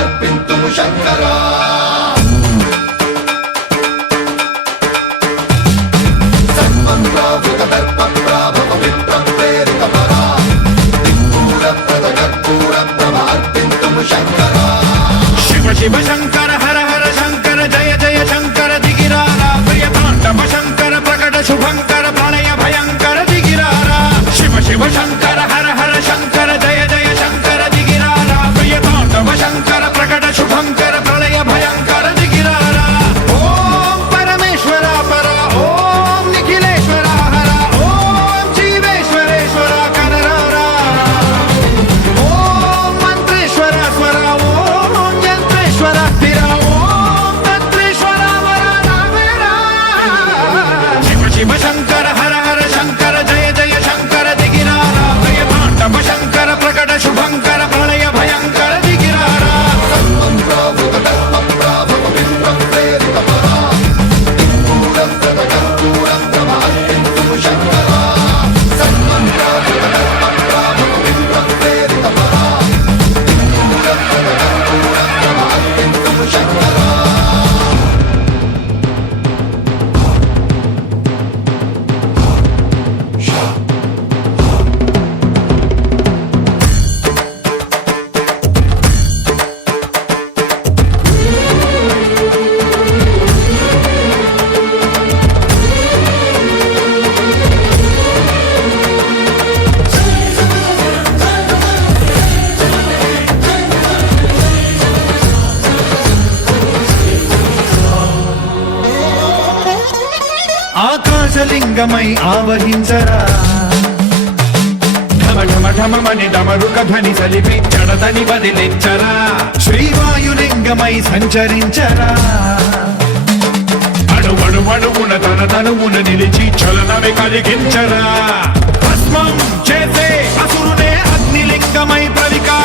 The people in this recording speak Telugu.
अर्पिन्तुमु शङ्करा शिव शंकर हर हर शंकर जय जय शंकर दिगिरारा प्रियतांडव शंकर प्रकट शुभंकर प्रणय भयंकर दिगिरारा शिव शिव शंकर हर हर शंकर जय जय शंकर दिगिरारा प्रियतांडव शंकर प्रकट शुभंकर प्रणय भयंकर दिगिरारा ओम परमेश्वर पर ओम निखिलेश्वर हर ओम जीवेश्वरेश्वर कररारा ओम मंत्रेश्वर स्वर ओम यंत्रेश्वर स्थिर ओम तंत्रेश्वर वरदामेरा शिव शिव शंकर हर हर शंकर जय जय शंकर दिगिरारा प्रियतांडव शंकर प्रकट शुभंकर प्रणय भयंकर दिगिरारा ఆకాశలింగమై ఆవహించరా ఢమ ఢమ ఢమమని డమరుక ధ్వని సలిపి జడదని వదిలించరా శ్రీవాయులింగమై సంచరించరా అణువణువున తన తనువున నిలిచి చలనమే కలిగించరా భస్మం చేసే అసురునే అగ్నిలింగమై ప్రవికా